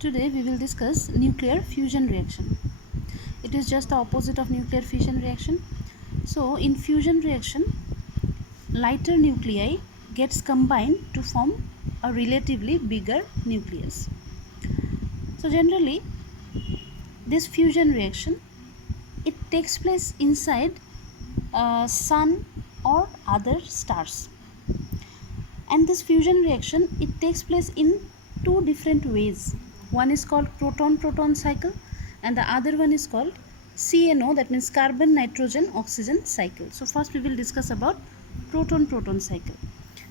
Today we will discuss nuclear fusion reaction. It is just the opposite of nuclear fission reaction. So in fusion reaction, lighter nuclei gets combined to form a relatively bigger nucleus. So generally this fusion reaction, it takes place inside sun or other stars. And this fusion reaction, it takes place in two different ways. One is called proton-proton cycle and the other one is called CNO, that means carbon nitrogen oxygen cycle. So first we will discuss about proton-proton cycle.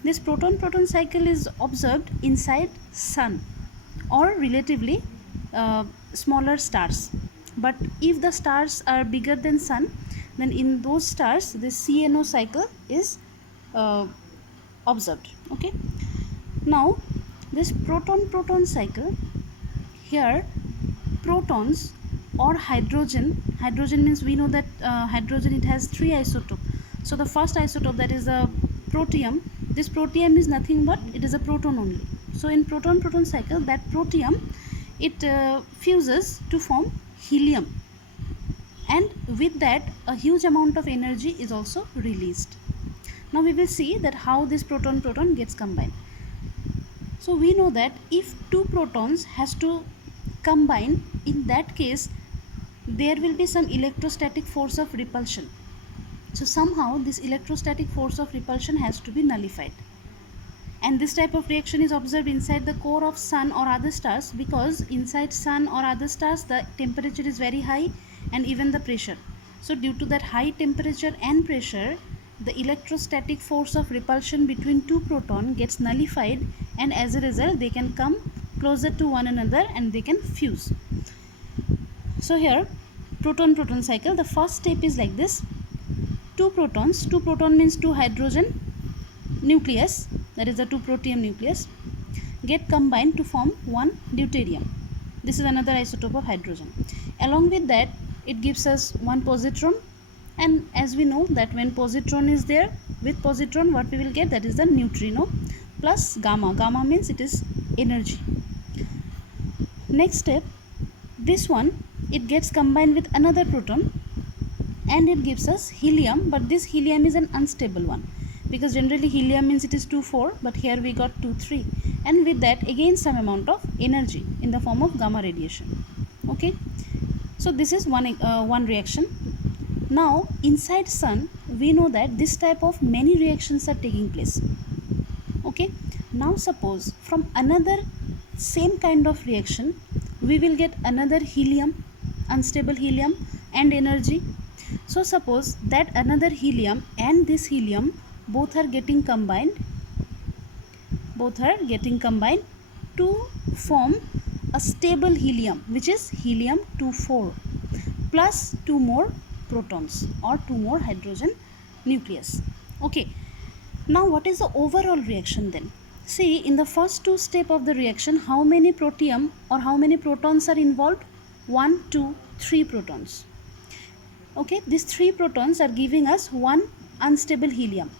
This proton-proton cycle is observed inside sun or relatively smaller stars. But if the stars are bigger than sun, then in those stars this CNO cycle is observed. Okay, now this proton-proton cycle, here protons or hydrogen means we know that hydrogen, it has three isotopes. So the first isotope, that is the protium, this protium is nothing but it is a proton only. So in proton-proton cycle, that protium, it fuses to form helium, and with that a huge amount of energy is also released. Now we will see that how this proton-proton gets combined. So we know that if two protons has to combine, in that case there will be some electrostatic force of repulsion. So somehow this electrostatic force of repulsion has to be nullified. And this type of reaction is observed inside the core of sun or other stars, because inside sun or other stars the temperature is very high and even the pressure. So due to that high temperature and pressure, the electrostatic force of repulsion between two protons gets nullified, and as a result they can come closer to one another and they can fuse. So here proton-proton cycle, the first step is like this. Two proton means two hydrogen nucleus, that is the two protium nucleus, get combined to form one deuterium. This is another isotope of hydrogen. Along with that it gives us one positron, and as we know that when positron is there, with positron what we will get, that is the neutrino plus gamma. Gamma means it is energy. Next step, this one, it gets combined with another proton and it gives us helium, but this helium is an unstable one, because generally helium means it is 2,4, but here we got 2,3, and with that again some amount of energy in the form of gamma radiation. Okay, so this is one reaction. Now inside sun we know that this type of many reactions are taking place. Okay, now suppose from another same kind of reaction we will get another helium, unstable helium, and energy. So suppose that another helium and this helium both are getting combined to form a stable helium, which is helium 2,4 plus two more protons or two more hydrogen nucleus. Okay, now what is the overall reaction then? See, in the first two steps of the reaction, how many protium or how many protons are involved? 1, 2, 3 protons. Okay, these 3 protons are giving us one unstable helium.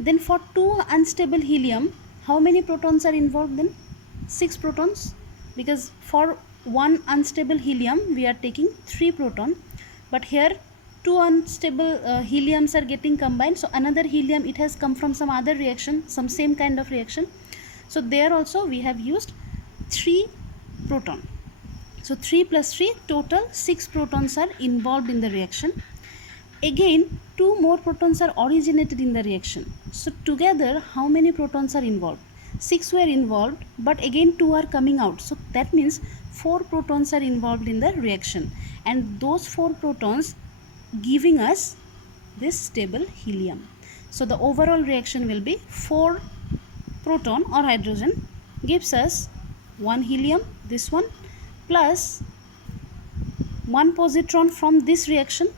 Then for two unstable helium, how many protons are involved then? 6 protons, because for one unstable helium we are taking 3 proton, but here two unstable heliums are getting combined. So another helium, it has come from some other reaction, some same kind of reaction. So there also we have used 3 proton. So 3 plus 3, total 6 protons are involved in the reaction. Again 2 more protons are originated in the reaction. So together how many protons are involved? 6 were involved, but again 2 are coming out. So that means 4 protons are involved in the reaction, and those 4 protons giving us this stable helium. So the overall reaction will be 4 proton or hydrogen gives us 1 helium, this one, plus 1 positron from this reaction.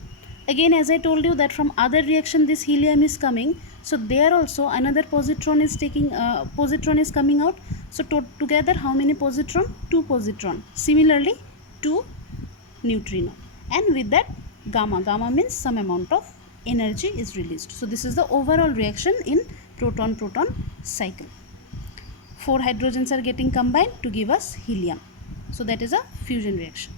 Again, as I told you that from other reaction this helium is coming, so there also another positron is coming out. So together how many positron? 2 positron. Similarly 2 neutrino, and with that gamma means some amount of energy is released. So this is the overall reaction in proton-proton cycle. 4 hydrogens are getting combined to give us helium. So that is a fusion reaction.